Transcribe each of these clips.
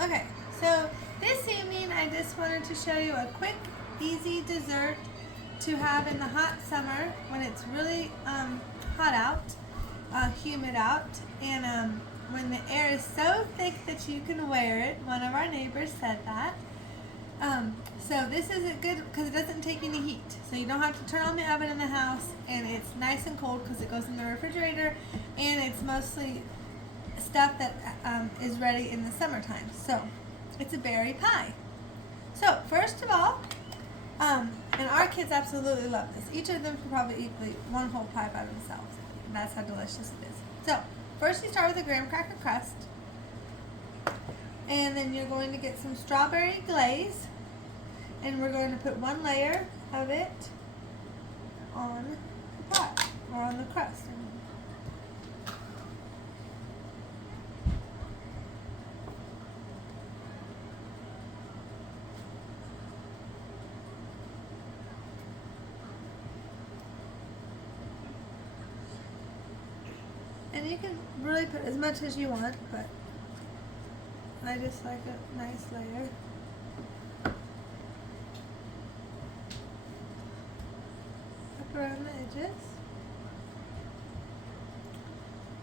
Okay, so this evening I just wanted to show you a quick, easy dessert to have in the hot summer when it's really hot out, humid out, and when the air is so thick that you can wear it. One of our neighbors said that. So this is a good because it doesn't take any heat, so you don't have to turn on the oven in the house, and it's nice and cold because it goes in the refrigerator, and it's mostly stuff that is ready in the summertime. So it's a berry pie. So first of all, and our kids absolutely love this. Each of them could probably eat one whole pie by themselves, and that's how delicious it is. So first you start with a graham cracker crust, and then you're going to get some strawberry glaze, and we're going to put one layer of it on the pie, or on the crust. And you can really put as much as you want, but I just like a nice layer. Up around the edges.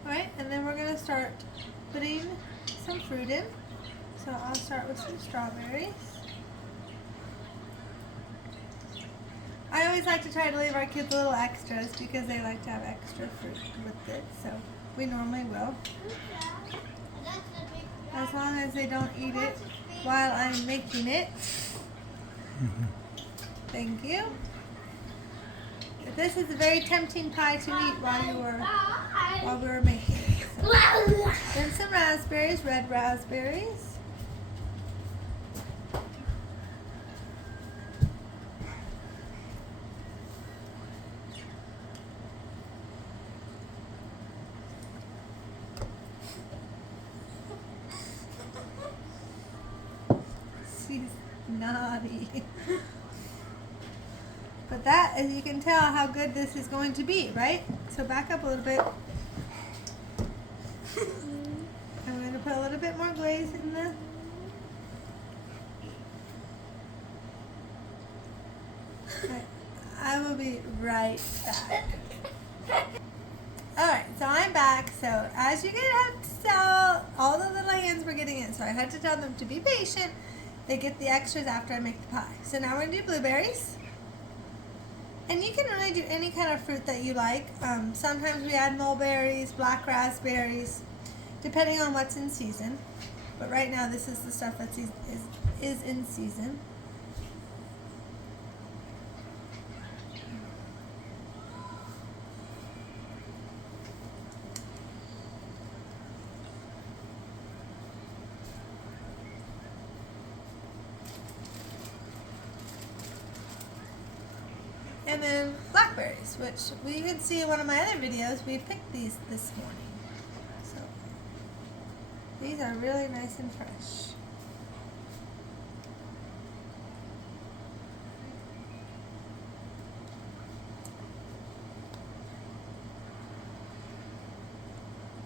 Alright, and then we're going to start putting some fruit in. So I'll start with some strawberries. I always like to try to leave our kids a little extras because they like to have extra fruit with it, so we normally will. As long as they don't eat it while I'm making it. Thank you. This is a very tempting pie to eat while we were making it. So. Then some raspberries, red raspberries. She's naughty. But that, as you can tell how good this is going to be, right? So back up a little bit. I'm going to put a little bit more glaze in the... I will be right back. Alright, so I'm back. So as you can tell, all the little hands were getting in. So I had to tell them to be patient. They get the extras after I make the pie. So now we're going to do blueberries. And you can really do any kind of fruit that you like. Sometimes we add mulberries, black raspberries, depending on what's in season. But right now this is the stuff that is in season. And then blackberries, which we could see in one of my other videos. We picked these this morning. So these are really nice and fresh.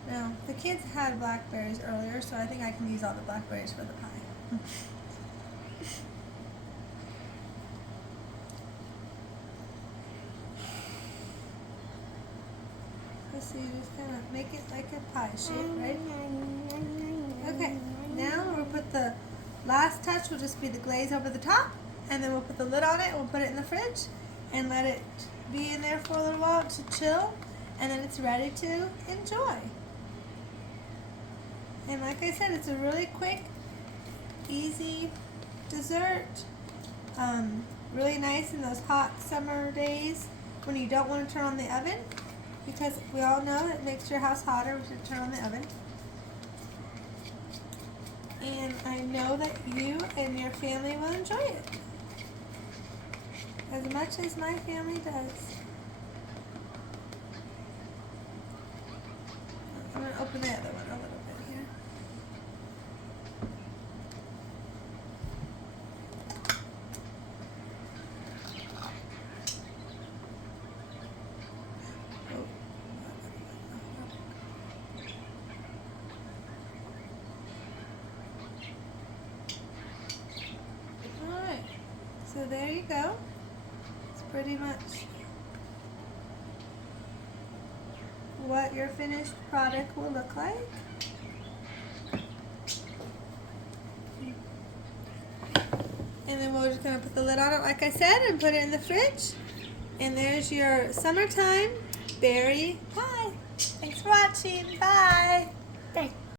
Now, the kids had blackberries earlier, so I think I can use all the blackberries for the pie. So you just kind of make it like a pie shape, right? Okay, now we'll put the last touch will just be the glaze over the top, and then we'll put the lid on it, and we'll put it in the fridge and let it be in there for a little while to chill, and then it's ready to enjoy. And like I said, it's a really quick, easy dessert. Really nice in those hot summer days when you don't want to turn on the oven. Because we all know it makes your house hotter if you turn on the oven. And I know that you and your family will enjoy it as much as my family does. I'm going to open the other one a little bit here. go. It's pretty much what your finished product will look like. And then we're just going to put the lid on it like I said and put it in the fridge. And there's your summertime berry pie. Thanks for watching. Bye. Thanks.